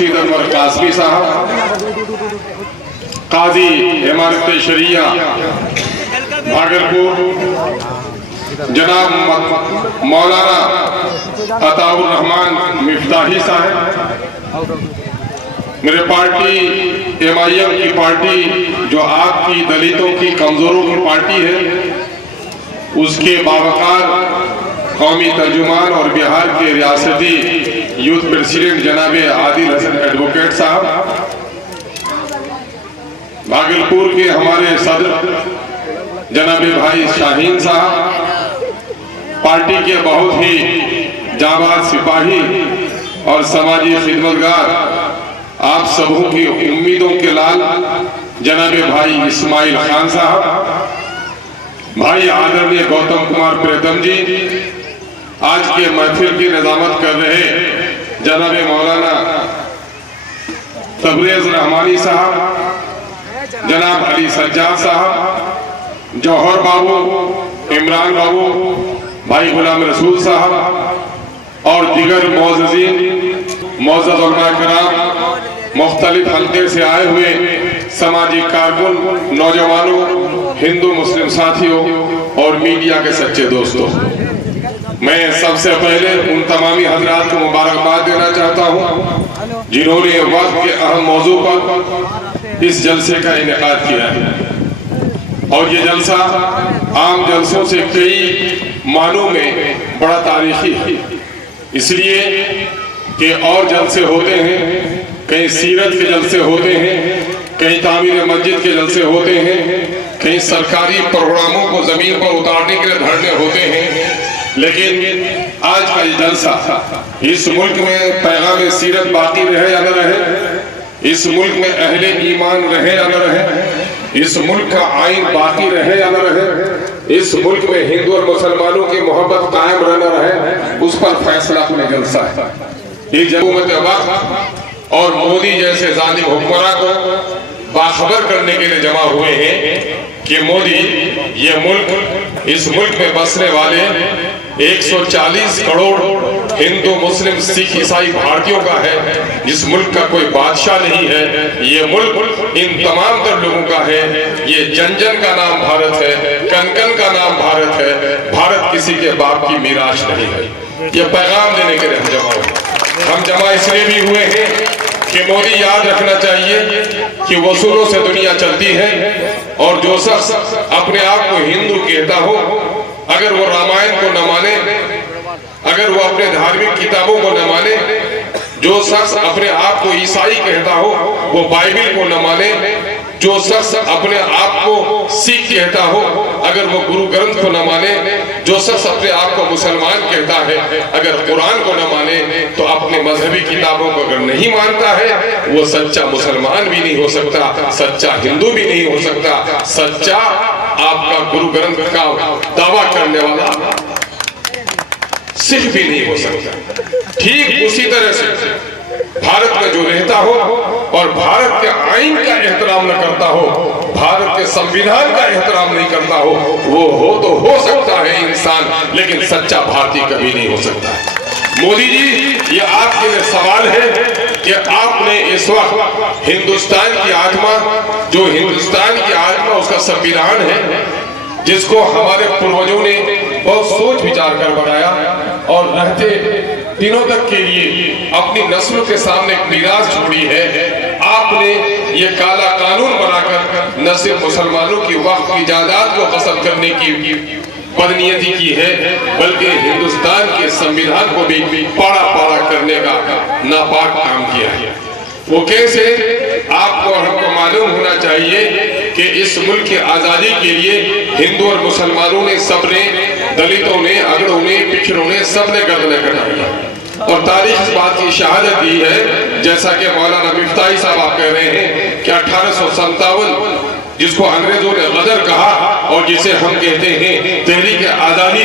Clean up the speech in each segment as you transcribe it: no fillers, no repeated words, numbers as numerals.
रशीद अनवर कासमी साहब, काजी इमारत शरिया भागलपुर जनाब मौलाना अताउर रहमान मिफ्ताही साहब, मेरे पार्टी MIM की पार्टी जो आपकी दलितों की कमजोरों की पार्टी है, उसके बावकार कौमी तर्जुमान और बिहार के रियासती यूथ प्रेसिडेंट जनाब आदिल हसन एडवोकेट साहब, भागलपुर के हमारे सदर जनाब भाई शाहीन साहब, पार्टी के बहुत ही जाबाज सिपाही और समाजी खिदमतगार, आप सबों की उम्मीदों के लाल जनाब भाई इस्माइल खान साहब, भाई आदरणीय गौतम कुमार प्रीतम जी, आज के महफिल की निजामत कर रहे जनाब मौलाना तबरेज रहमानी साहब, जनाब अली सज्जाद साहब, जौहर बाबू, इमरान बाबू, भाई गुलाम रसूल साहब और दीगर मोअज़्ज़ज़ उलमा किराम, मुख्तलिफ हल्के से आए हुए समाजी कारकुन, नौजवानों, हिंदू मुस्लिम साथियों और मीडिया के सच्चे दोस्तों, मैं सबसे पहले उन तमामी हजरात को मुबारकबाद देना चाहता हूँ जिन्होंने वक्त के अहम मौजू पर इस जलसे का इनेकाद किया है। और ये जलसा आम जलसों से कई मानों में बड़ा तारीखी है, इसलिए कि और जलसे होते हैं, कहीं सीरत के जलसे होते हैं, कहीं तामीर मस्जिद के जलसे होते हैं, कहीं सरकारी प्रोग्रामों को जमीन पर उतारने के लिए धरने होते हैं, लेकिन आज का ये जलसा इस मुल्क में पैगाम सीरत बाकी रहे या न रहे, इस मुल्क में अहले ईमान रहे या न रहे, इस मुल्क का आइन बाकी रहे या न रहे, इस मुल्क में हिंदू और मुसलमानों की मोहब्बत कायम रहना रहे, उस पर फैसला अपने जलसा है। एक हुकूमत वक्त और मोदी जैसे जालिम हुक्मरान को बाखबर करने के लिए जमा हुए हैं कि मोदी ये मुल्क, इस मुल्क में बसने वाले 140 करोड़ हिंदू मुस्लिम सिख ईसाई भारतीयों का है, इस मुल्क का कोई बादशाह नहीं है, ये मुल्क इन तमाम तर लोगों का है, ये जन जन का नाम भारत है, कन कन का नाम भारत है, भारत किसी के बाप की मीराश नहीं है। ये पैगाम देने के लिए हम जमा हुए। हम जमा इसलिए भी हुए हैं कि मोदी याद रखना चाहिए कि वसूलों से दुनिया चलती है, और जो शख्स अपने आप को हिंदू कहता हो, अगर वो रामायण को न माने, अगर वो अपने धार्मिक किताबों को न माने, जो शख्स अपने आप को ईसाई कहता हो वो बाइबिल को न माने, जो शख्स अपने आप को सिख कहता हो अगर वो गुरु ग्रंथ को न माने, जो शख्स अपने आप को मुसलमान कहता है अगर कुरान को न माने, तो अपने मजहबी किताबों को अगर नहीं मानता है वो सच्चा मुसलमान भी नहीं हो सकता, सच्चा हिंदू भी नहीं हो सकता, सच्चा आपका गुरु ग्रंथ का दावा करने वाला सिख भी नहीं हो सकता। ठीक उसी तरह से भारत में जो रहता हो और भारत के आइन का एहतराम न करता हो, भारत के संविधान का एहतराम नहीं करता हो, वो तो हो सकता है इंसान, लेकिन सच्चा भारतीय कभी नहीं हो सकता है। मोदी जी, ये आपके लिए सवाल है कि आपने इस वक्त हिंदुस्तान की आत्मा, जो हिंदुस्तान की आत्मा उसका संविधान है, जिसको हमारे पूर्वजों ने बहुत सोच विचार कर बनाया और रहते दिनों तक के लिए अपनी नस्लों के सामने एक मीरास छोड़ी है, आपने ये काला कानून बनाकर न सिर्फ मुसलमानों की वक्फ की जायदाद को कस्म करने की बदनीयती की है, बल्कि हिंदुस्तान के संविधान को भी पाड़ा पाड़ा करने का नापाक काम किया है। वो कैसे? आपको और हमको मालूम होना चाहिए कि इस मुल्क की आजादी के लिए हिंदू और मुसलमानों ने, सबने, दलितों ने, अगड़ों ने, पिछड़ों ने, सबने गर्दनें कटाई और तारीख इस बात की शहादत दी है, जैसा कि मौलाना मिफ्ताही साहब आप कह रहे हैं कि 1857 जिसको अंग्रेजों ने गदर कहा और जिसे हम कहते हैं तहरीक आजादी,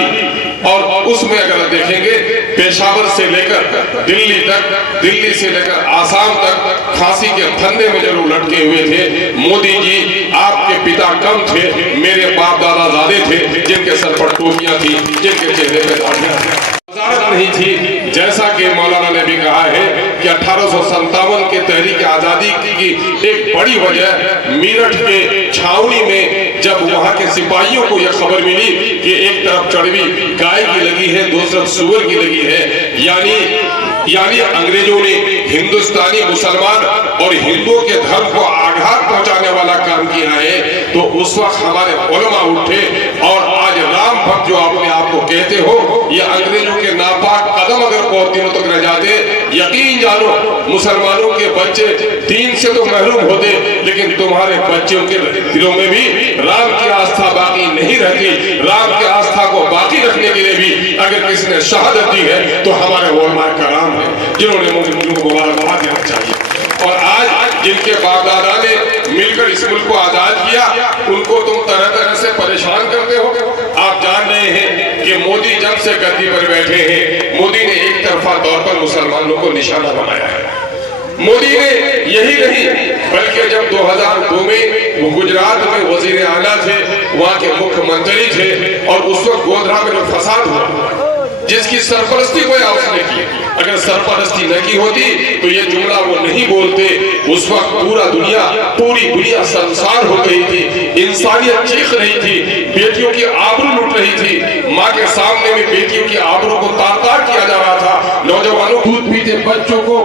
और उसमें अगर देखेंगे पेशावर से लेकर दिल्ली तक, दिल्ली से लेकर आसाम तक फांसी के फंदे में जरूर लटके हुए थे। मोदी जी, आपके पिता कम थे, मेरे बाप दादा ज़्यादा थे जिनके सर पर टोपियां थी, जिनके चेहरे पे दाढ़ियां थी। नहीं थी। जैसा कि मौलाना ने भी कहा है कि 1857 के तहरीक आजादी की एक बड़ी वजह मेरठ के छावनी में जब वहां के सिपाहियों को यह खबर मिली कि एक तरफ चढ़वी गाय की लगी है, दूसरी तरफ सूअर की लगी है, यानी अंग्रेजों ने हिंदुस्तानी मुसलमान और हिंदुओं के धर्म को आघात पहुंचाने वाला काम किया है। तो उस वक्त हमारे उलमा उठे और आज राम भक्त जो अपने आप को कहते हो, ये अंग्रेजों के नापाक कदम अगर बहुत दिनों तक न जाते, यकीन जानो मुसलमानों के बच्चे दीन से तो महरूम होते, लेकिन तुम्हारे बच्चों के दिलों में भी राम की आस्था बाकी नहीं रहती। राम की आस्था को बाकी रखने के लिए भी अगर किसी ने शहादत दी है तो हमारे उलमा कराम है, जिन्होंने मुझे मुबारकबाद देना चाहिए। और आज जिनके बाप दादा ने मिलकर इस मुल्क को आजाद किया, उनको तुम तरह तरह से परेशान करते हो। आप जान रहे हैं कि मोदी जब से गद्दी पर बैठे हैं, मोदी ने एक तरफा तौर पर मुसलमानों को निशाना बनाया है। मोदी ने यही नहीं बल्कि जब 2002 में वो गुजरात में वजीर आला थे, वहां के मुख्यमंत्री थे, और उस वक्त गोधरा में जो फसाद हुआ जिसकी सरपरस्ती कोई उसने की, अगर सरपरस्ती न की होती तो ये जुमला वो नहीं बोलते। उस वक्त पूरी दुनिया संसार हो गई थी, इंसानियत चीख रही थी, बेटियों की आबरू लुट रही थी। माँ के सामने में बेटियों की आबरू को तार-तार किया जा रहा था। नौजवानों दूध पीते बच्चों को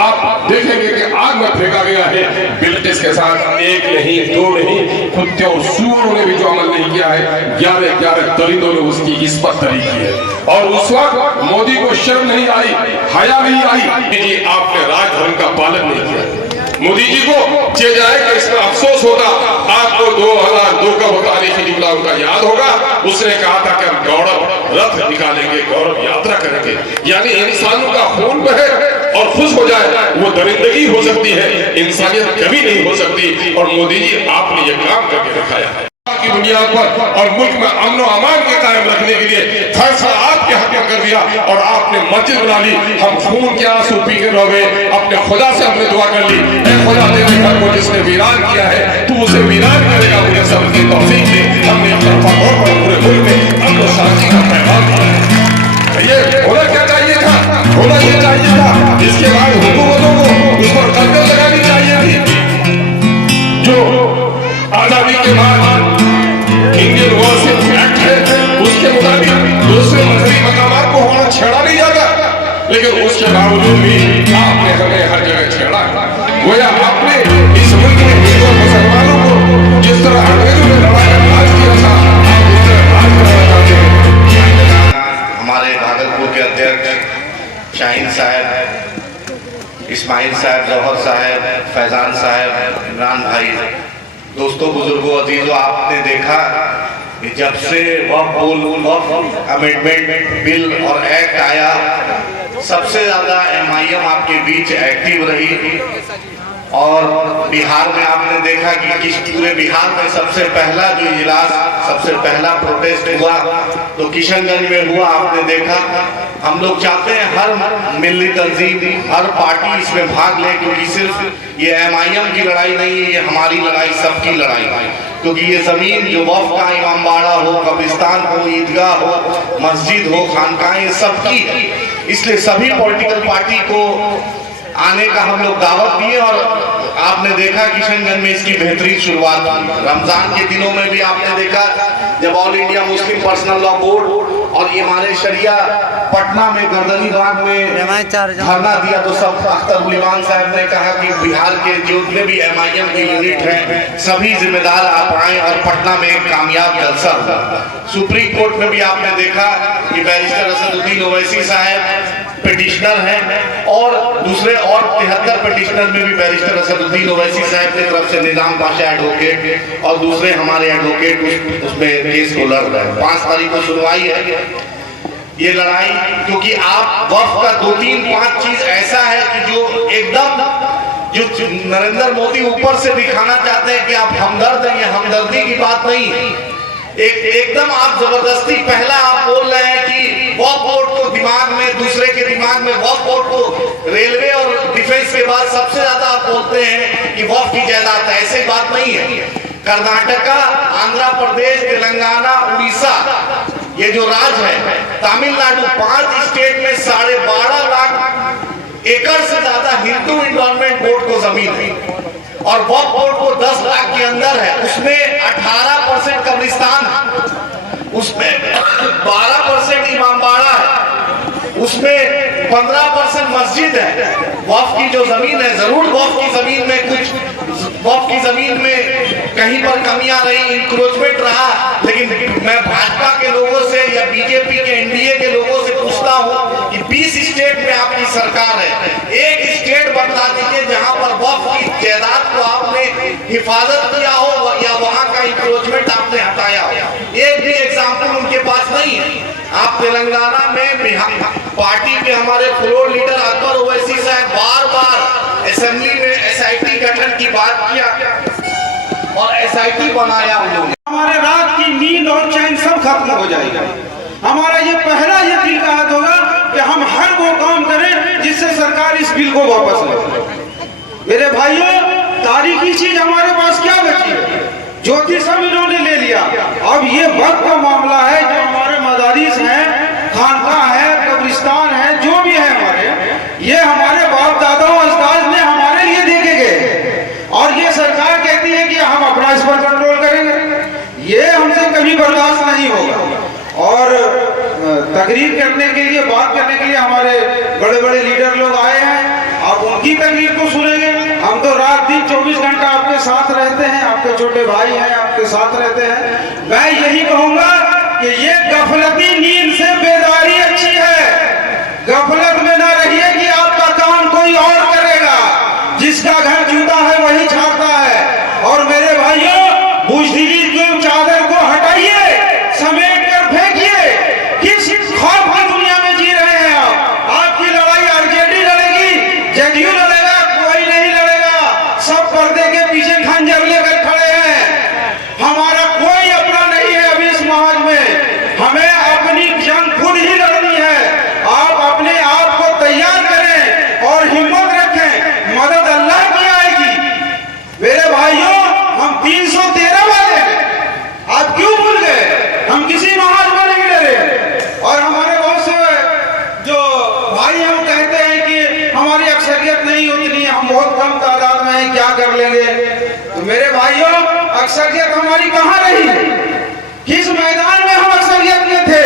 आप देखेंगे कि आग में फेंका गया है। बिल्किस के साथ एक नहीं, दो नहीं, कुत्ते और सूअरों ने भी जो अमल नहीं किया है, 11 दरिंदों ने उसकी इस्पत तरी की है। और उस वक्त मोदी को शर्म नहीं आई, हया नहीं आई कि आपने राजधर्म का पालन नहीं किया। मोदी जी को जे जाए कि इसमें अफसोस होगा। आपको 2002 का बताने की जुमला उनका याद होगा। उसने कहा था कि हम गौरव रथ निकालेंगे, गौरव यात्रा करेंगे, यानी इंसानों का खून बहे और खुश हो जाए, वो दरिंदगी हो सकती है, इंसानियत कभी नहीं हो सकती। और मोदी जी आपने ये काम करके दिखाया है की दुनिया पर, और मुल्क में अमन और अमान के कायम रखने के लिए फैसला आपके हक में कर दिया और आपने मस्जिद बना ली। हम खून के आंसू पी के रह गए, अपने खुदा से हमने दुआ कर ली, ऐ खुदा तेरे घर को जिसने वीरान किया है तू उसे वीरान करेगा, मुझे सब की तौफीक दे। हमने अपना तौर पर पूरे मुल्क में अमन और शांति का पैगाम दिया है। ये होना क्या चाहिए था, होना ये चाहिए था इसके बाद हुकूमतों को उस पर कब्जा लगानी चाहिए थी। जो आजादी के बाद इंडियन वर्शिप एक्ट है, उसके मुताबिक दूसरे मजहबी मकामात को वहां छेड़ा नहीं जाता, लेकिन उसके बावजूद भी आपने हमें हर जगह छेड़ा। गोया आपने इस मुल्क में हिंदू और मुसलमानों को जिस तरह अंग्रेजों ने लड़ा कर राज किया था, आप उस तरह राज करना चाहते हैं। हमारे भागलपुर के अध्यक्ष शाहीन साहब, इस्माइल साहब, जौहर साहब, फैजान साहब, इमरान भाई, दोस्तों, बुजुर्गों, अजीजों, आपने देखा कि जब से वक्फ अमेंडमेंट बिल और एक्ट आया, सबसे ज्यादा MIM आपके बीच एक्टिव रही। और बिहार में आपने देखा कि पूरे बिहार में सबसे पहला जो इजलास, सबसे पहला प्रोटेस्ट हुआ तो किशनगंज में हुआ। आपने देखा, हम लोग चाहते हैं हर मिल्ली तंजीम, हर पार्टी इसमें भाग ले, क्योंकि सिर्फ ये MIM की लड़ाई नहीं है, ये हमारी लड़ाई, सबकी लड़ाई। क्योंकि ये जमीन जो वक्फ का इमामबाड़ा हो, कब्रिस्तान हो, ईदगाह हो, मस्जिद हो, खानकाहें, सबकी, इसलिए सभी पॉलिटिकल पार्टी को आने का हम लोग दावत दिए। और आपने देखा किशनगंज में इसकी बेहतरीन शुरुआत हुई। रमजान के दिनों में भी आपने देखा जब all India Muslim personal law board और इमारे शरिया पटना में गर्दनी बाग में धरना दिया तो सब अख्तर उलिमान साहब ने कहा कि बिहार के जितने भी MIM के यूनिट हैं सभी जिम्मेदार आप आए और पटना में एक कामयाब जलसा हुआ। सुप्रीम कोर्ट में भी आपने देखा कि बैरिस्टर असदुद्दीन ओवैसी साहब पिटिशनर हैं और दूसरे और 73 पिटिशनर में भी बैरिस्टर असदुद्दीन ओवैसी साहब की तरफ से निजाम पाशा एडवोकेट और दूसरे हमारे एडवोकेट उसमें केस को लड़ रहे हैं। 5 तारीख को सुनवाई है। ये लड़ाई, क्योंकि आप वक्फ का 2, 3, 5 चीज ऐसा है कि जो एकदम जो नरेंद्र मोदी ऊपर से दिखाना चाहते हैं कि आप हमदर्द हैं, ये हमदर्दी की बात नहीं। एकदम आप जबरदस्ती पहला आप बोल रहे हैं कि वक्फ बोर्ड को दिमाग में, दूसरे के दिमाग में वक्फ बोर्ड को रेलवे और डिफेंस के बाद सबसे ज्यादा आप बोलते हैं कि वक्फ की जायदाद, ऐसी बात नहीं है। कर्नाटका, आंध्र प्रदेश, तेलंगाना, उड़ीसा, ये जो राज है तमिलनाडु, 5 स्टेट में 12.5 लाख एकड़ से ज्यादा हिंदू इन्वायरमेंट बोर्ड को जमीन है और वक्फ बोर्ड को 10 लाख के अंदर है। उसमें 18% कब्रिस्तान है, उसमें 12% इमामबाड़ा है, उसमें 15% मस्जिद है। वक्फ की जो जमीन है, जरूर वक्फ की जमीन में कहीं पर कमियां रही, इंक्रोचमेंट रहा, लेकिन मैं भाजपा के लोगों से या बीजेपी के एनडीए के लोगों से पूछता हूं कि 20 स्टेट में आपकी सरकार है, एक स्टेट बता दीजिए जहां पर वक्फ की जायदाद को आपने हिफाजत किया हो या वहां का इंक्रोचमेंट आपने हटाया हो। एक भी एग्जाम्पल उनके पास नहीं है। आप तेलंगाना में पार्टी के हमारे फ्लोर लीडर अकबर ओवैसी साहब बार असेंबली में एसआईटी गठन की बात किया और एसआईटी बनाया उन्होंने। हमारे रात की नींद और चैन सब खत्म हो जाएगा। हमारा ये पहला ये दिल का हाथ होगा कि हम हर वो काम करें जिससे सरकार इस बिल को वापस ले। मेरे भाइयों, तारीखी चीज हमारे पास क्या बची है? ज्योति सब इन्होंने ले लिया। अब ये वक्त का मामला है, जो हमारे मदारिस हैं, खानका है, कब्रिस्तान है, जो भी है हमारे, ये हमारे बाप दादाओं अजदाद ने हमारे लिए देखे गए और ये सरकार कहती है कि हम अपना इस पर कंट्रोल करेंगे। ये हमसे कभी बर्दाश्त नहीं होगा। और तकरीर करने के लिए, बात करने के लिए हमारे बड़े बड़े लीडर लोग आए हैं, आप उनकी तकरीर को सुनेंगे। हम तो रात दिन 24 घंटा आपके साथ रहते हैं, आपके छोटे भाई हैं, आपके साथ रहते हैं। मैं यही कहूंगा कि ये गफलती नींद से बेदारी अच्छी है। गफलत में ना रहिए कि आपका काम कोई और करेगा। जिसका घर जूता है वही छापता है। और मेरे भाइयों, बुजदिली की चादर को हटाइए, समेट कर फेंकिए। किस खौफ की दुनिया में जी रहे हैं आप? आपकी लड़ाई आरजेडी लड़ेगी, जेडीयू लड़ेगा, कोई नहीं लड़ेगा। सब पर्दे के पीछे खंजर लेकर खड़े हैं। हमारा कोई अपना नहीं है अभी इस समाज में। हमें अपनी जंग खुद ही लड़नी है। आप अपने आप को तैयार करें और हिम्मत रखें, मदद अल्लाह की आएगी। मेरे भाइयों, हम 313 वाले हैं, आप क्यों भूल गए? हम किसी महाज में नहीं डरे। और हमारे बहुत से जो भाई हम कहते हैं कि हमारी अक्सरियत नहीं उतनी है, हम बहुत कम तादाद में हैं, क्या कर लेंगे? तो मेरे भाइयों, अक्सरियत हमारी कहाँ रही? किस मैदान में हम अक्सरियत में थे?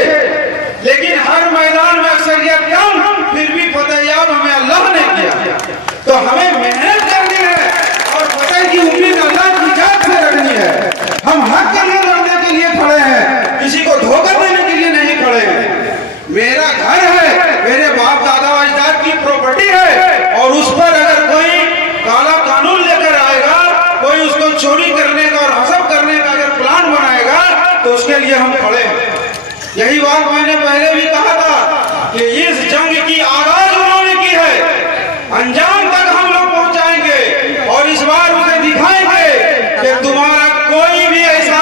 लेकिन हर मैदान में अक्सरियत कम, फिर भी फतेहयाब हमें अल्लाह ने किया। तो हमें मेहनत करनी है और फतेह की उम्मीद अल्लाह की जात से रखनी है। हम हक के लिए लड़ने के लिए खड़े हैं, किसी को धोखा देने के लिए नहीं खड़े हैं। मेरा घर है, मेरे बाप दादा अजदाद की प्रॉपर्टी है, और उस पर अगर कोई काला कानून लेकर आएगा, कोई उसको चोरी करने का और हसब करने का अगर प्लान बनाएगा, तो उसके लिए हम खड़े हैं। यही बात मैंने पहले भी कहा था कि इस जंग की आगाज उन्होंने की है, अंजाम तक हम लोग पहुंचाएंगे और इस बार उसे दिखाएंगे कि तुम्हारा कोई भी ऐसा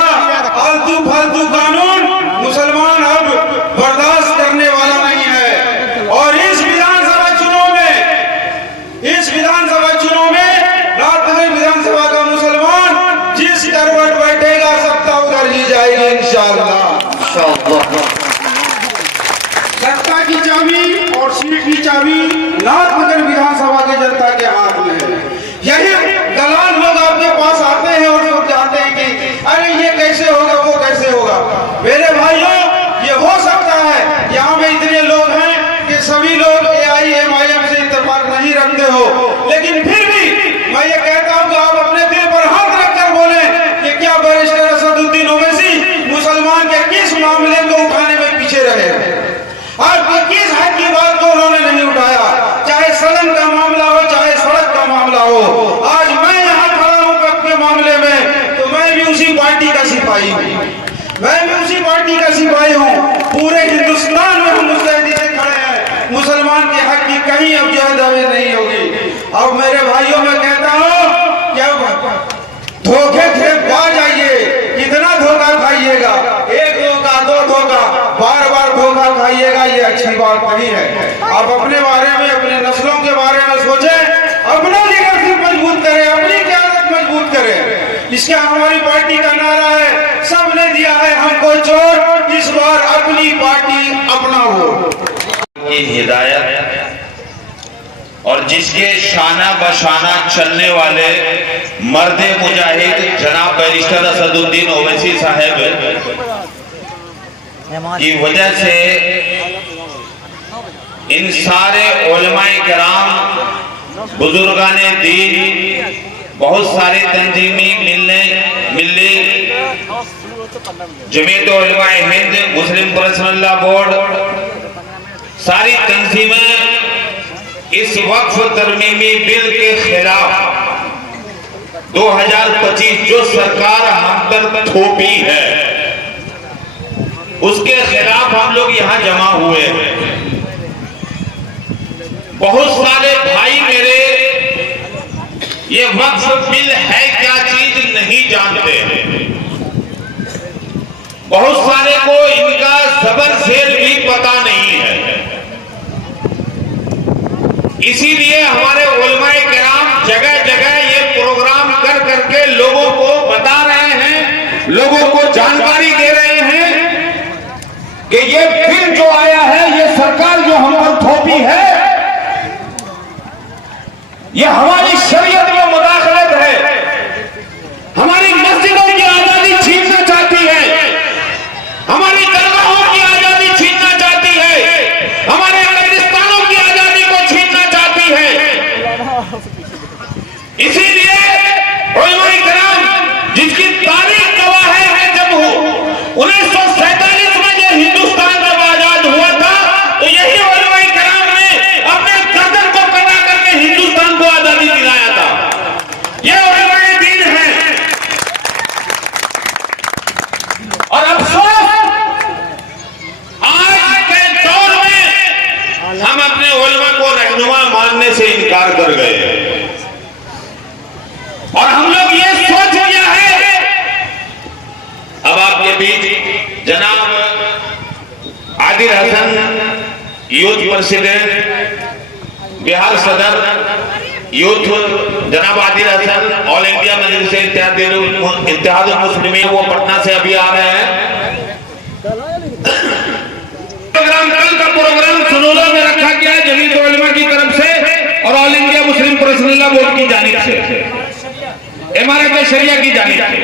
आलतू फालतू कानून मुसलमान अब बर्दाश्त करने वाला नहीं है। और इस विधानसभा चुनाव में राजनगर विधानसभा का मुसलमान जिस करवट बैठेगा, सत्ता उधर ही जाएगी इंशाअल्लाह। सत्ता की चाबी और सीट की चाबी राजनगर विधानसभा के जनता के हाथ में है। यही दलाल लोग आपके पास आते हैं और सोच जाते हैं कि अरे ये कैसे होगा, वो कैसे होगा। मेरे भाइयों, ये हो सकता है यहाँ में इतने लोग हैं कि सभी लोग AIMIM से इत्तेफाक नहीं रखते हो, लेकिन फिर भी मैं ये कहता हूँ कि आप अपने दिल पर हाथ रखकर बोले कि क्या बैरिस्टर असदुद्दीन ओवैसी मुसलमान के किस मामले को उठाने में पीछे रहे? आपकी किस हद की बात को उन्होंने नहीं उठाया? चाहे सदन का मामला हो, चाहे सड़क का मामला हो। आज मैं यहाँ खड़ा हूँ वक्त के मामले में, तो मैं भी उसी पार्टी का सिपाही हूँ, मैं भी उसी पार्टी का सिपाही हूँ। पूरे हिंदुस्तान में हम मुस्तैदी से खड़े हैं, मुसलमान के हक की कहीं अब जो है दावे नहीं होगी। अब मेरे भाइयों, मैं कहता हूँ कि अब धोखे थे बाज आइए, कितना धोखा खाइएगा, एक धोखा, दो धोखा, बार बार धोखा खाइएगा, ये अच्छी बात नहीं है। आप अपने बारे में, अपने नस्लों के बारे में सोचें, अपना लीडरशिप मजबूत करें, अपनी क़यादत मजबूत करें। इसका हमारी पार्टी का नारा है, सबने दिया है हमको चोट, इस बार अपनी पार्टी अपना हो की हिदायत और जिसके शाना बशाना चलने वाले मर्द मुजाहिद जनाब बैरिस्टर असदुद्दीन ओवैसी साहब की वजह से इन सारे उलमाए किराम बुजुर्गाने दीन बहुत सारी तंजीमें मिलने जमीयत उलमाए हिंद मुस्लिम पर्सनल बोर्ड सारी तंजीमें इस वक्फ तरमीमी बिल के खिलाफ 2025 जो सरकार हम पर थोपी है उसके खिलाफ हम लोग यहाँ जमा हुए हैं। बहुत सारे भाई मेरे ये वक्फ बिल है क्या चीज नहीं जानते हैं। बहुत सारे को इनका ज़बर शेर भी पता नहीं है। इसीलिए हमारे उलमाए किराम जगह जगह ये प्रोग्राम कर करके लोगों को बता रहे हैं, लोगों को जानकारी दे रहे हैं कि ये बिल जो आया है, ये सरकार जो हम पर थोपी है, ये हमारी शरीयत में मुदाखलत है, हमारी मस्जिदों की आजादी छीनना चाहती है, हमारी दरगाहों की आजादी छीनना चाहती है, हमारे कब्रिस्तानों की आजादी को छीनना चाहती है। इसीलिए उलमाए किराम जिसकी तारीख गवाह है जब 1947 में जब हिंदुस्तान जब आजाद हुआ था तो यही उलमाए किराम ने अपने गर्दन को कटा करके हिंदुस्तान को आजादी दिलाया था। ये उलमाए दीन है। और अफसोस आज के दौर में हम अपने उलमा को रहनुमा मानने से इनकार कर गए और हम लोग ये सोच लिया है। अब आपके बीच जनाब आदिल हसन यूथ प्रेसिडेंट, बिहार सदर यूथ जनाब आदिल हसन, ऑल इंडिया मजलिस इत्तेहादुल मुस्लिमीन, वो पटना से अभी आ रहे हैं। प्रोग्राम कल का प्रोग्राम सनोला में रखा गया है जमीयत उलमा की तरफ से और all India Muslim personal board की जानिब से, इमारत शरिया की जानिब से।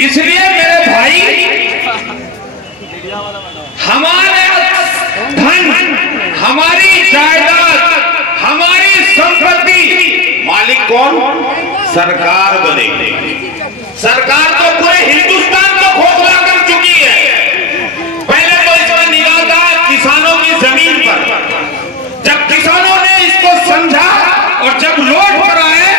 इसलिए मेरे भाई, हमारे धन, हमारी जायदाद, हमारी संपत्ति मालिक कौन? सरकार बनेगी। सरकार तो पूरे हिंदुस्तान को खोखला कर चुकी है। पहले तो इसका निगाह था किसानों की जमीन पर। जब किसानों ने इसको समझा और जब लौट पर आए,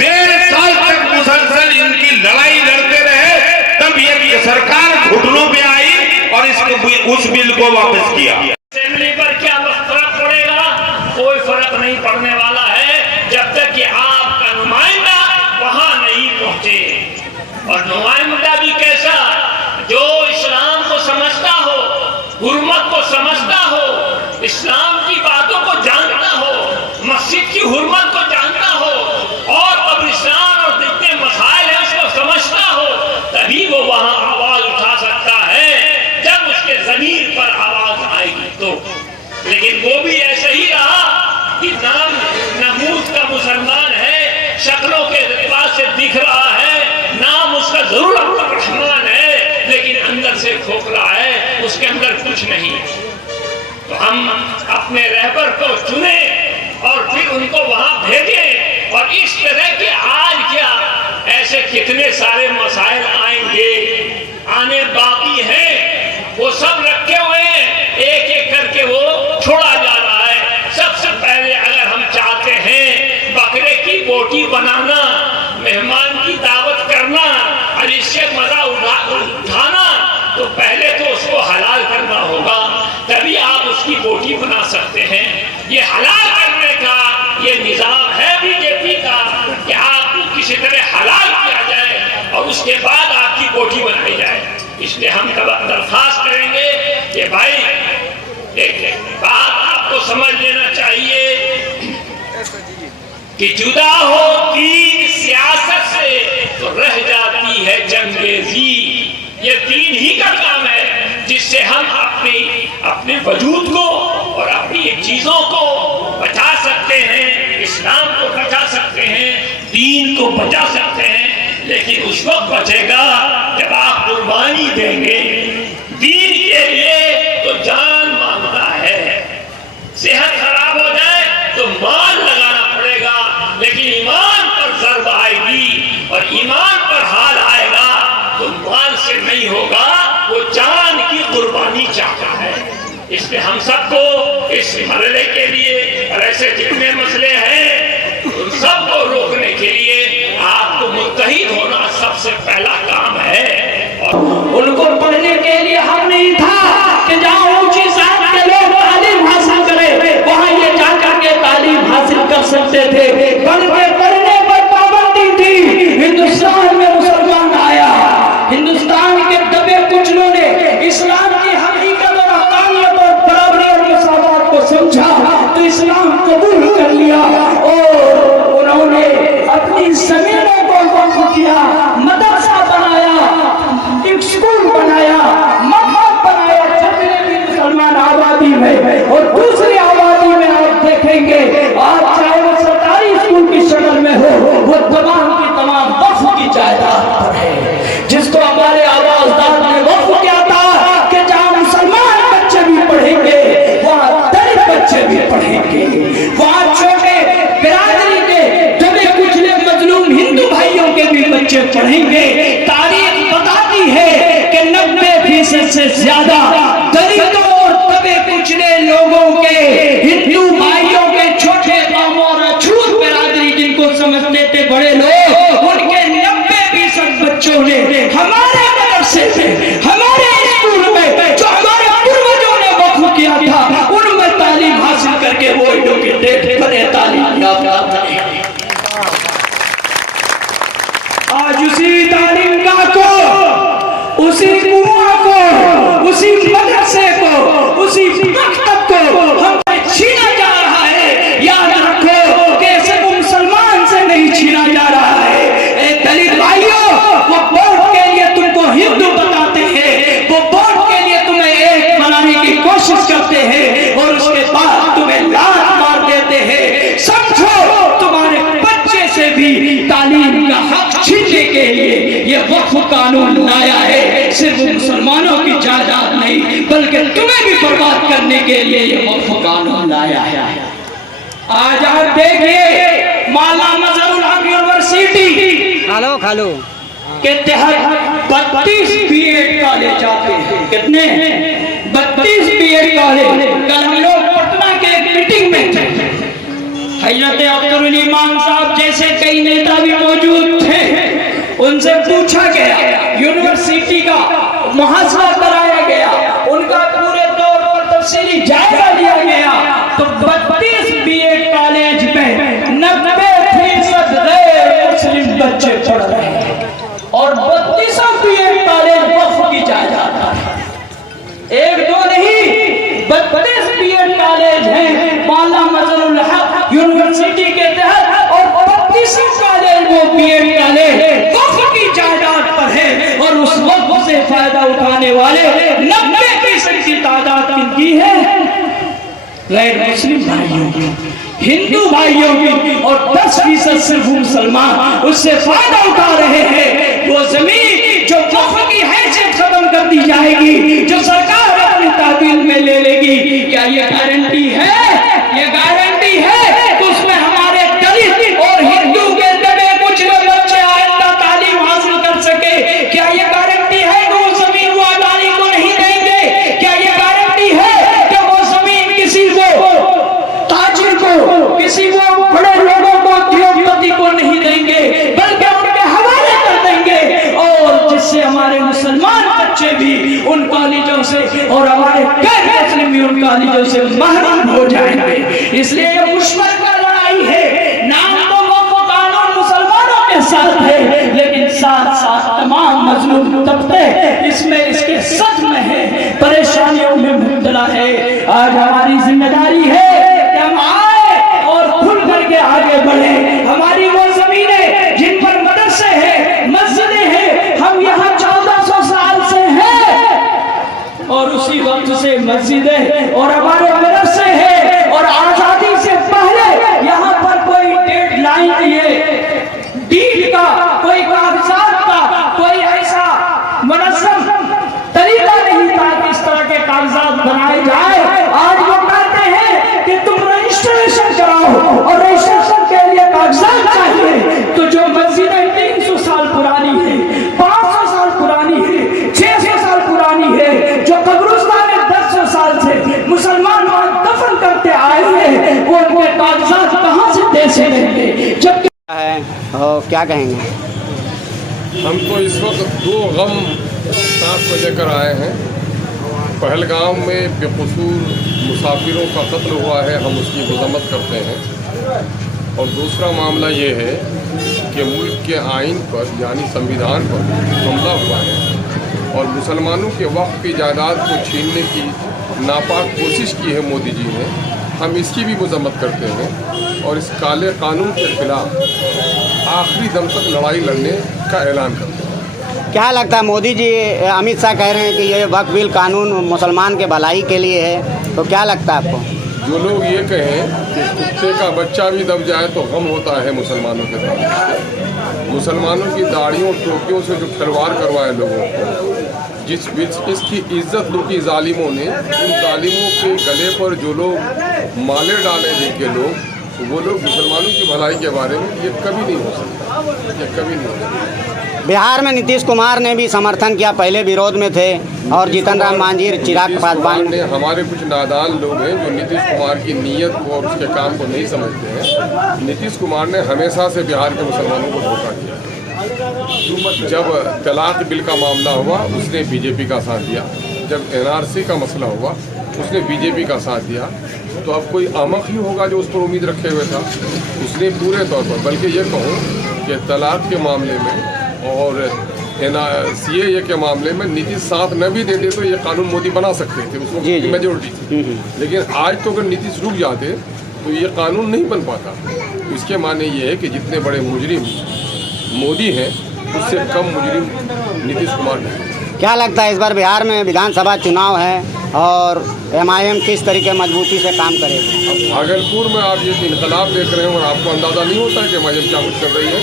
1.5 साल तक मुसलसल इनकी लड़ाई लड़ते रहे, तब ये सरकार घुटनों पे आई और उस बिल को वापस किया। असेंबली पर क्या फर्क पड़ेगा? कोई फर्क नहीं पड़ने वाला है जब तक कि आपका नुमाइंदा वहां नहीं पहुंचे। और नुमाइंदा भी कैसा? जो इस्लाम को समझता हो, हुर्मत को समझता हो, इस्लाम की बातों को जानता हो, मस्जिद की हुर्मत को जानता हो और कब्रिस्तान और जितने मसाइल हैं उसको समझता हो, तभी वो वहां आवाज उठा सकता है जब उसके जमीन पर आवाज आएगी तो। लेकिन वो भी ऐसे ही रहा कि नाम नमूद का मुसलमान है, शक्लों के लिबास से दिख रहा है, नाम उसका जरूर रहमान है, लेकिन अंदर से खोखला है, उसके अंदर कुछ नहीं है। तो हम अपने रहबर को चुने और फिर उनको वहां भेजे। और इस तरह के आज क्या ऐसे कितने सारे मसाइल आएंगे, आने बाकी हैं, वो सब रखे हुए हैं, एक एक करके वो छोड़ा जा रहा है। सबसे पहले अगर हम चाहते हैं बकरे की बोटी बनाना, मेहमान की दावत करना और इससे मजा उठाना, तो पहले तो उसको हलाल करना होगा, तभी आप उसकी बोटी बना सकते हैं। ये हलाल करने का ये निजाम है बीजेपी का कि आपको किसी तरह हलाल किया जाए और उसके बाद आपकी बोटी बनाई जाए। इसलिए हम दरखास्त करेंगे कि भाई एक बात आपको समझ लेना चाहिए कि जुदा हो दीन सियासत से तो रह जाती है जंगेजी। ये दीन ही का काम है जिससे हम अपने वजूद को और अपनी चीजों को बचा सकते हैं, इस्लाम को बचा सकते हैं, दीन को बचा सकते हैं। लेकिन उस वक्त बचेगा जब आप कुर्बानी देंगे दीन के लिए, तो जान मांगता है। सेहत खराब हो जाए तो माल लगाना पड़ेगा, लेकिन ईमान पर ज़र्ब आएगी और ईमान पर हाल आएगा तो माल से नहीं होगा, वो जान की कुर्बानी चाहता है। इसलिए हम सबको इस मसले के लिए और ऐसे जितने मसले हैं उन सबको रोकने के लिए आपको मुत्तहिद होना सबसे पहला काम है। और उनको पढ़ने के लिए हम नहीं था कि जहाँ ऊंची जात के लोग तालीम हासिल करें, वहाँ ये जाकर के तालीम हासिल कर सकते थे। पढ़ने पढ़ने पर पाबंदी थी। हिंदुस्तान में मुसलमान आया, हिंदुस्तान के दबे कुचलों ने इस्लाम की हकीकत और हकानियत और बराबरी और मसावत को समझा तो इस्लाम कबूल कर लिया और उन्होंने अपनी जमीनों को वक्फ किया, मदरसा बनाया, एक स्कूल बनाया, मकान बनाया जितने भी मुसलमान आबादी में। और दूसरी आबादी में आप देखेंगे आज चाहे वो सरकारी स्कूल की शक्ल में हो, वो तमाम की तमाम वक्फ की जायदाद पर है, जिसको हमारे आवाजदार ने वक्फ किया था कि जहाँ मुसलमान बच्चे भी पढ़ेंगे वहाँ दलित बच्चे भी पढ़ेंगे, वहाँ छोटे बिरादरी के दबे कुचले मजलूम हिंदू भाइयों के भी बच्चे पढ़ेंगे। तारीख बताती है कि 90% से ज्यादा दलितों और दबे कुचले लोगों के, हिंदू भाइयों के छोटे गांवों और अछूत बिरादरी जिनको समझते थे बड़े लोग, उनके 90% बच्चों ने हमारे मदरसे में, हमारे स्कूल में जो हमारे पूर्वजों ने वक्फ किया था उनमें तालीम हासिल करके वो एडुकेटेड बने, तालीम याफ्ता बने। आज उसी तालीम का को, उसी कुआं को, उसी मदरसे को, उसी मकतब को हमसे छीना जा रहा है। याद रखो कि सिर्फ मुसलमान से नहीं छीना जा रहा है। ए दलित भाइयों, वो वोट के लिए तुमको हिंदू बताते हैं, वो वोट के लिए तुम्हें एक बनाने की कोशिश करते हैं और उसके बाद तुम्हें लात मार देते हैं। समझो तुम्हारे बच्चे से भी तालीम का हक छीनने के लिए ये वक्फ कानून लाया है। सिर्फ मुसलमानों की जायदाद नहीं बल्कि तुम्हें भी बर्बाद करने के लिए ये वक्फ कानून लाया है। आज आप देखिए मौलाना मजहरुल हक यूनिवर्सिटी खालो के तहत 32 बीएड कॉलेज आते हैं। कितने? 32 बीएड कॉलेज। कल हम लोग पटना के एक मीटिंग में थे, हजरत अब्दुल इमाम साहब जैसे कई नेता भी मौजूद थे, उनसे पूछा गया, यूनिवर्सिटी का मुहासरा कराया गया, उनका पूरे तौर पर तफसीली जायजा लिया गया तो 32 बीएड कॉलेज में 90% गैर मुस्लिम बच्चे पढ़ रहे हैं और 32 बीएड कॉलेज वक्फ की जायदाद है। एक दो नहीं, 32 बीएड कॉलेज हैं मौलाना मजहरुल हक यूनिवर्सिटी के तहत और 32 कॉलेज वो बीएड कॉलेज वक्फ की जायदाद पर है और उस वक्फ से फायदा उठाने वाले 90% की तादाद किनकी है? गैर मुस्लिम भाइयों की, हिंदू भाइयों की, और 10% सिर्फ मुसलमान उससे फायदा उठा रहे हैं। वो जमीन जो वक्फ की हैसियत खत्म कर दी जाएगी, जो सरकार अपनी ताबील में ले लेगी, क्या ये गारंटी है? ये गारंटी है कि उसमें हमारे दलित और हिंदू के दबे कुचले बच्चे आइंदा तालीम हासिल कर सके? क्या ये गारंटी है कि वो जमीन वो अदानी को नहीं देंगे? क्या ये गारंटी है कि वो जमीन किसी को ताजिर को, किसी को बड़े लोगों को, उद्योगपति को नहीं देंगे बल्कि उनके हवाले कर देंगे और जिससे हमारे मुसलमान बच्चे भी उन कॉलेजों से और हमारे गैर मुस्लिम भी उन कॉलेजों से महरूम हो जाएंगे। इसलिए ये मुश्तरका लड़ाई है। नाम तो वक्फ कानून मुसलमानों के साथ है लेकिन साथ साथ तमाम मजलूम तबके इसमें इसके सच में है, परेशानियों में मुब्तला है। आज हमारी जिम्मेदारी है कि हम आए और खुल करके आगे बढ़े। हमारी वो जमीनें जिन पर मदरसे हैं, मस्जिदें हैं, हम यहाँ 1400 साल से है और क्या कहेंगे? हम तो इस वक्त दो गम साथ में लेकर आए हैं। पहलगाम में बेकसूर मुसाफिरों का कत्ल हुआ है, हम उसकी मजम्मत करते हैं। और दूसरा मामला ये है कि मुल्क के आइन पर यानी संविधान पर हमला हुआ है और मुसलमानों के वक्फ की जायदाद को छीनने की नापाक कोशिश की है मोदी जी ने। हम इसकी भी मजम्मत करते हैं और इस काले कानून के खिलाफ आखिरी दम तक लड़ाई लड़ने का ऐलान करते हैं। क्या लगता है मोदी जी, अमित शाह कह रहे हैं कि ये वक्फ बिल कानून मुसलमान के भलाई के लिए है, तो क्या लगता है आपको? जो लोग ये कहें कि कुत्ते का बच्चा भी दब जाए तो गम होता है मुसलमानों के साथ। मुसलमानों की दाढ़ियों टोपियों से जो खिलवाड़ करवाए लोगों को, इसकी इज्जत लूटी जालिमों ने, उन जालिमों के गले पर जो लोग माले डाले जिनके लोग, वो लोग मुसलमानों की भलाई के बारे में ये कभी नहीं हो सकता, ये कभी नहीं हो सकता। बिहार में नीतीश कुमार ने भी समर्थन किया, पहले विरोध में थे, और जीतन राम मांझी, चिराग पासवान ने, हमारे कुछ नादान लोग हैं जो नीतीश कुमार की नीयत को और उसके काम को नहीं समझते हैं। नीतीश कुमार ने हमेशा से बिहार के मुसलमानों को धोखा दिया। जब तलाक बिल का मामला हुआ उसने बीजेपी का साथ दिया, जब NRC का मसला हुआ उसने बीजेपी का साथ दिया। तो अब कोई अहमक ही होगा जो उस पर उम्मीद रखे हुए था। उसने पूरे तौर पर, बल्कि ये कहूँ कि तलाक के मामले में और CAA के मामले में नीतीश साथ न भी देते तो ये कानून मोदी बना सकते थे, उसको मेजोरिटी थी। लेकिन आज तो अगर नीतीश रुक जाते तो ये कानून नहीं बन पाता। तो इसके माने ये है कि जितने बड़े मुजरिम मोदी हैं उससे कम मुजरिम नीतीश कुमार नहीं। क्या लगता है इस बार बिहार में विधानसभा चुनाव है और MIM किस तरीके मजबूती से काम करेगी? अब भागलपुर में आप ये इनकलाब देख रहे हैं और आपको अंदाज़ा नहीं होता है कि MIM क्या कुछ कर रही है।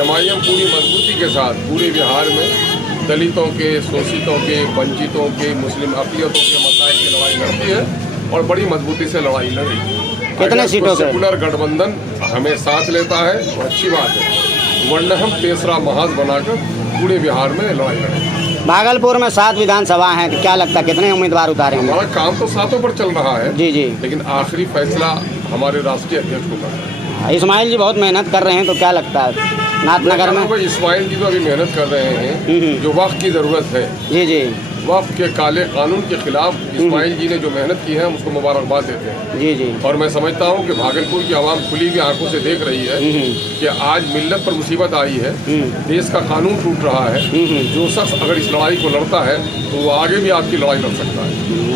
MIM पूरी मजबूती के साथ पूरे बिहार में दलितों के, शोषितों के, वंचितों के, मुस्लिम अक़लियतों के मसाइल की लड़ाई लड़ती है और बड़ी मजबूती से लड़ाई लड़ रही है। कितने सीटों से? सेकुलर गठबंधन हमें साथ लेता है तो अच्छी बात है, वरना हम तीसरा महाज बनाकर पूरे बिहार में लड़ाई लड़ेंगे। भागलपुर में 7 विधानसभा हैं, तो क्या लगता है कितने उम्मीदवार उतारेंगे? हमारा काम तो सातों पर चल रहा है जी, लेकिन आखिरी फैसला हमारे राष्ट्रीय अध्यक्ष को करना है। इस्माइल जी बहुत मेहनत कर रहे हैं, तो क्या लगता है नाथनगर में? इस्माइल जी तो अभी मेहनत कर रहे हैं, जो वक्त की ज़रूरत है। जी वक्त के काले कानून के खिलाफ इस्माइल जी ने जो मेहनत की है हम उसको मुबारकबाद देते हैं। जी और मैं समझता हूँ कि भागलपुर की आवाम खुली हुई आंखों से देख रही है कि आज मिल्लत पर मुसीबत आई है, देश का कानून टूट रहा है। जो शख्स अगर इस लड़ाई को लड़ता है तो वो आगे भी आपकी लड़ाई लड़ सकता है।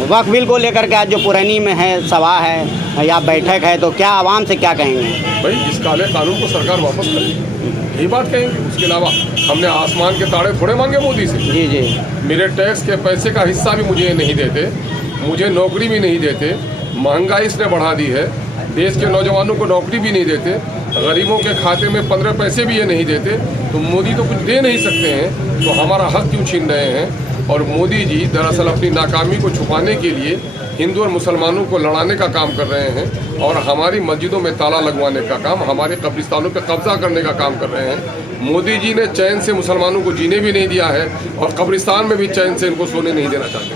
वक्फ बिल को लेकर के आज जो पुरैनी में है सभा है या बैठक है, तो क्या आवाम से क्या कहेंगे? भाई इस काले कानून को सरकार वापस करे, यही बात कहेंगे। उसके अलावा हमने आसमान के ताड़े थोड़े मांगे मोदी से। जी मेरे टैक्स के पैसे का हिस्सा भी मुझे नहीं देते, मुझे नौकरी भी नहीं देते, महंगाई इसने बढ़ा दी है, देश के नौजवानों को नौकरी भी नहीं देते, गरीबों के खाते में 15 पैसे भी ये नहीं देते। तो मोदी तो कुछ दे नहीं सकते हैं, तो हमारा हक क्यों छीन रहे हैं? और मोदी जी दरअसल अपनी नाकामी को छुपाने के लिए हिंदू और मुसलमानों को लड़ाने का काम कर रहे हैं और हमारी मस्जिदों में ताला लगवाने का काम, हमारे कब्रिस्तानों पर कब्जा करने का काम कर रहे हैं। मोदी जी ने चैन से मुसलमानों को जीने भी नहीं दिया है और कब्रिस्तान में भी चैन से इनको सोने नहीं देना चाहते।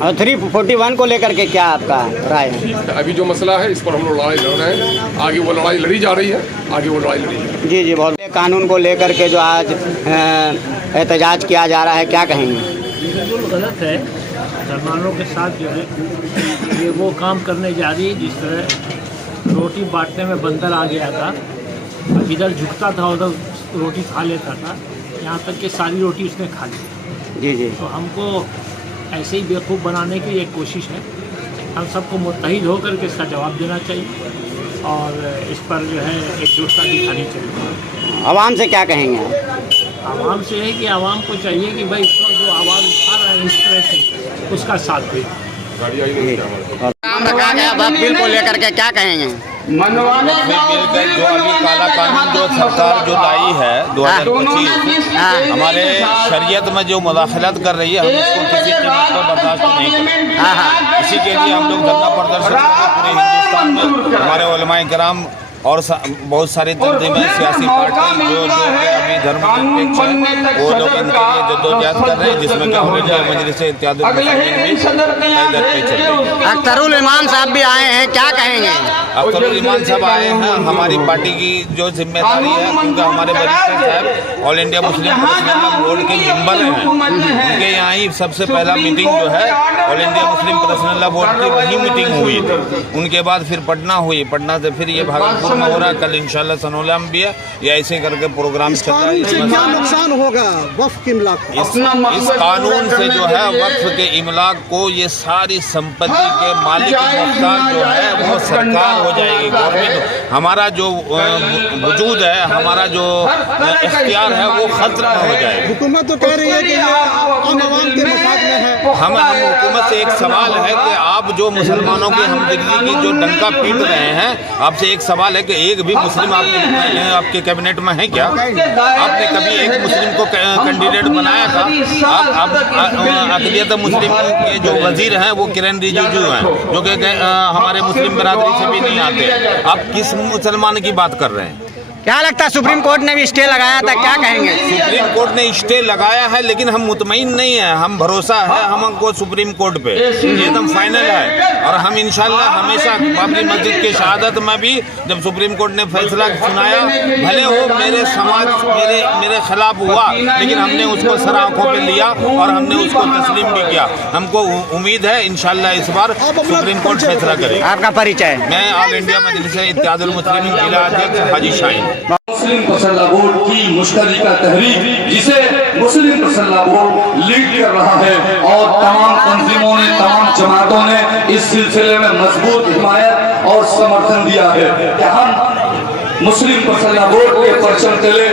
और 341 को लेकर के क्या आपका राय है? अभी जो मसला है इस पर हम लोग लड़ाई लड़ रहे हैं, आगे वो लड़ाई लड़ी जा रही है, आगे वो लड़ाई लड़ी जा रही है। जी बहुत कानून को लेकर के जो आज एहतजाज किया जा रहा है, क्या कहेंगे? बिल्कुल गलत है। मुसलमानों के साथ जो है ये वो काम करने जा रही है जिस तरह रोटी बांटने में बंदर आ गया था, इधर झुकता था उधर रोटी खा लेता था, यहाँ तक कि सारी रोटी उसने खा ली। जी तो हमको ऐसे ही बेवकूफ़ बनाने की एक कोशिश है। हम सबको मुत्तहिद होकर के इसका जवाब देना चाहिए और इस पर जो है एकजुटता दिखानी चाहिए। आवाम से क्या कहेंगे? आवाम से है कि आवाम को चाहिए कि भाई इस वक्त जो आवाज़ उठा रहा है इस तरह से उसका साथ दे। काम रखा गया वक्फ बिल को लेकर के क्या कहेंगे? बिल का जो अभी काला कानून जो सरकार जो लाई है 2025 हमारे शरीयत में जो मुदाखलत कर रही है, हम उसको किसी कीमत पर बर्दाश्त नहीं करेंगे। इसी के लिए हम लोग धरना प्रदर्शन पूरे हिंदुस्तान में, हमारे उलमाए किराम और बहुत सारी तंजीमें, सियासी पार्टी जो अभी धर्मनिरपेक्ष है वो लोग इनके लिए जद्दोजहद कर रहे हैं, जिसमें कि हमें मजलिस इत्तेहादुल मुस्लिमीन भी अख्तरुल इमाम साहब भी आए हैं, क्या कहेंगे? अख्तरुल ईमान साहब आए हैं। हमारी पार्टी की जो जिम्मेदारी है, क्योंकि हमारे वरिष्ठ साहब all India Muslim personal board के मेंबर हैं, उनके यहाँ ही सबसे पहला मीटिंग जो है all India Muslim personal board की वही मीटिंग हुई थी। उनके बाद फिर पटना हुई, पटना से फिर ये भागलपुर में हो रहा है, कल इंशाल्लाह सनोला में भी है। ये ऐसे करके प्रोग्राम चल रहा है। क्या नुकसान होगा वक्फ के इमलाक? इस कानून से जो है वक्फ के इमलाक को ये सारी संपत्ति के मालिक मुख्तार जो है वो सरकार हो जाएगी, गवर्नमेंट। हमारा जो वजूद है, हमारा जो इख्तियार है वो खतरे में हो जाएगा। हुकूमत तो कह रही है कि आम आवाम के मफाद में है। हम हुकूमत से एक सवाल है कि आप जो मुसलमानों की हमदर्दी की जो डंका पीट रहे हैं, आपसे एक सवाल है कि एक भी मुस्लिम आपके कैबिनेट में है क्या? आपने कभी एक मुस्लिम को कैंडिडेट बनाया था? आप अक़लियत मुस्लिम के जो वजीर हैं वो किरण रिजिजू हैं, जो कि हमारे मुस्लिम बरादरी से भी नहीं आते। आप किस मुसलमान की बात कर रहे हैं? क्या लगता है सुप्रीम कोर्ट ने भी स्टे लगाया था, क्या कहेंगे? सुप्रीम कोर्ट ने स्टे लगाया है, लेकिन हम मुतमईन नहीं है। हम भरोसा है हमको सुप्रीम कोर्ट पे, ये एकदम फाइनल है। और हम इंशाल्लाह हमेशा बाबरी मस्जिद के शहादत में भी जब सुप्रीम कोर्ट ने फैसला सुनाया, भले वो मेरे समाज मेरे खिलाफ हुआ, लेकिन हमने उसको सर आंखों पे लिया और हमने उसको तस्लीम भी किया। हमको उम्मीद है इंशाल्लाह इस बार सुप्रीम कोर्ट फैसला करेगा। आपका परिचय? मैं ऑल इंडिया मजलिस इत्तेहादुल मुस्लिमीन जिला अध्यक्ष हाजी शाहीन। मुस्लिम पर्सनल बोर्ड की मुश्तरका तहरीक, जिसे मुस्लिम पर्सनल बोर्ड लीड कर रहा है, और तमाम तंजीमों ने, तमाम जमातों ने इस सिलसिले में मजबूत हिमायत और समर्थन दिया है कि हम मुस्लिम पर्सनल बोर्ड के परचम तले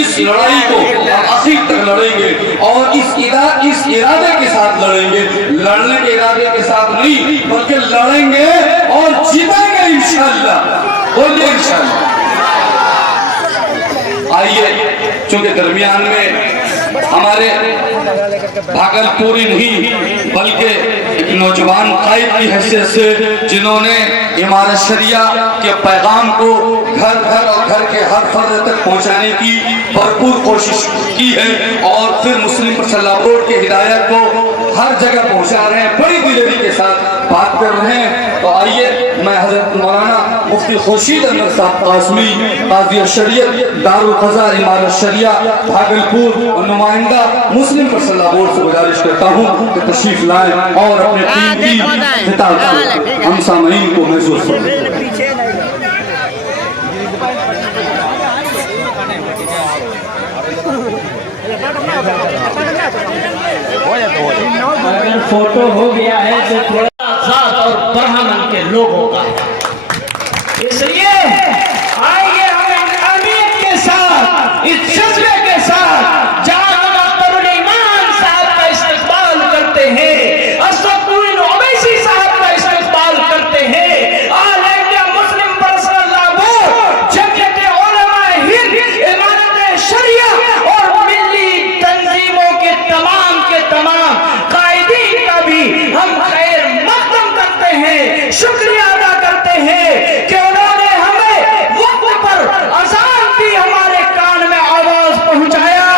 इस लड़ाई को आखिर तक लड़ेंगे और इस इरादे के साथ लड़ेंगे। लड़ने के इरादे के साथ नहीं, बल्कि लड़ेंगे और जीतेंगे इंशाअल्लाह। बोलिए इंशाअल्लाह। आइए, चूंकि दरमियान में हमारे भागलपुरी नहीं बल्कि एक नौजवान कायद की हैसियत से, जिन्होंने इमारत शरिया के पैगाम को घर घर और घर के हर फर्द तक पहुंचाने की भरपूर कोशिश की है, और फिर मुस्लिम पर्सनल बोर्ड के हिदायत को हर जगह पहुंचा रहे हैं, बड़ी दिलेरी के साथ बात कर रहे हैं। तो आइए, मैं हजरत मौलाना मुफ्ती खुर्शीद अहमद साहब कासमी, काज़ी शरीयत दारुल क़ज़ा इमारत शरिया भागलपुर और नुमाइंदा मुस्लिम पर्सनल बोर्ड से गुजारिश करता हूँ कि तशरीफ लाएं और अपने टीम की खिताब करें। हम सामईन को महसूस करें। अगर फोटो हो गया है तो थोड़ा साथ और ब्राह्मण के लोगों का है, इसलिए आइए हम अमीर के साथ, इस जज्बे के साथ जहां अख्तरुल ईमान साहब का इस्तेमाल करते हैं, असदुद्दीन ओवैसी साहब का इस्तेमाल करते हैं, all India Muslim personal board, Jamiat Ulama Hind, इमारत शरिया और मिली तंजीमों के तमाम कायदीन का भी हम खैर मकदम करते हैं, शुक्रिया अदा करते हैं कि उन्होंने हमें वक्त पर अज़ान दी, हमारे कान में आवाज पहुंचाया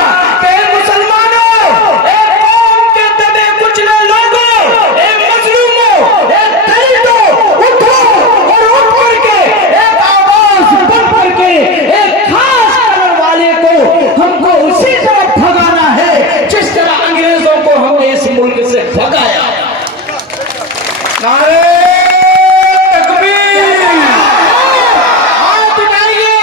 कि मुसलमानों, एक कौम के दबे कुचले लोगों, एक मजलूमों, एक दलितों, उठो और उठ करके एक आवाज बन करके एक खास करने वाले को हमको उसी तरह भगाना है जिस तरह अंग्रेजों को हमने इस मुल्क से भगाया। नारे तकबीर, हाथ उठाइए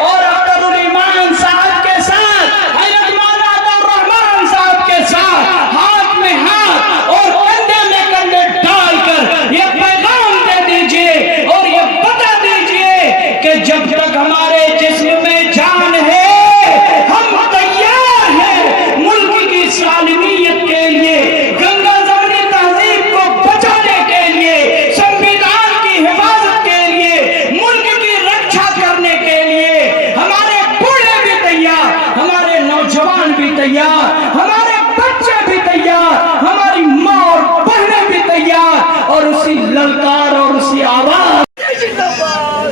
और अख्तरुल ईमान साहब के साथ, हज़रत मौलाना अब्दुल रहमान साहब के साथ हाथ में हाथ और कंधे में कंधे डालकर ये पैगाम दे दीजिए और ये बता दीजिए कि जब तक हमारे जिस्म में जान है, हम तैयार हैं मुल्क की सालिमियत के लिए, गंगा जमनी तहजीब को बचाने के लिए, संविधान की हिफाजत के लिए, मुल्क की रक्षा करने के लिए। हमारे बूढ़े भी तैयार, हमारे नौजवान भी तैयार, हमारे बच्चे भी तैयार, हमारी माँ और बहनें भी तैयार, और उसी ललकार और उसी आवाज जिंदाबाद,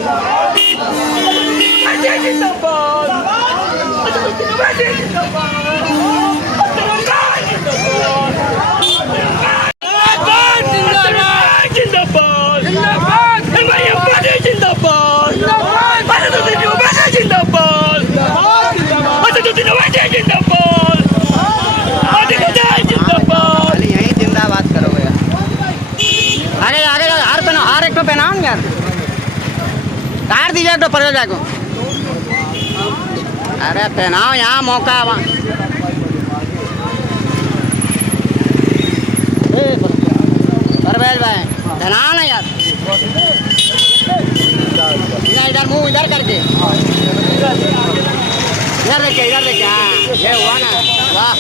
जिंदाबाद, जिंदाबाद, दीजिए तो परेश भाई को। अरे पहनाओ यहाँ मौका है वहाँ। परवेज भाई पहनाओ ना यार। इधर मुंह इधर करके इधर देखिए हाँ ये हुआ ना। वाह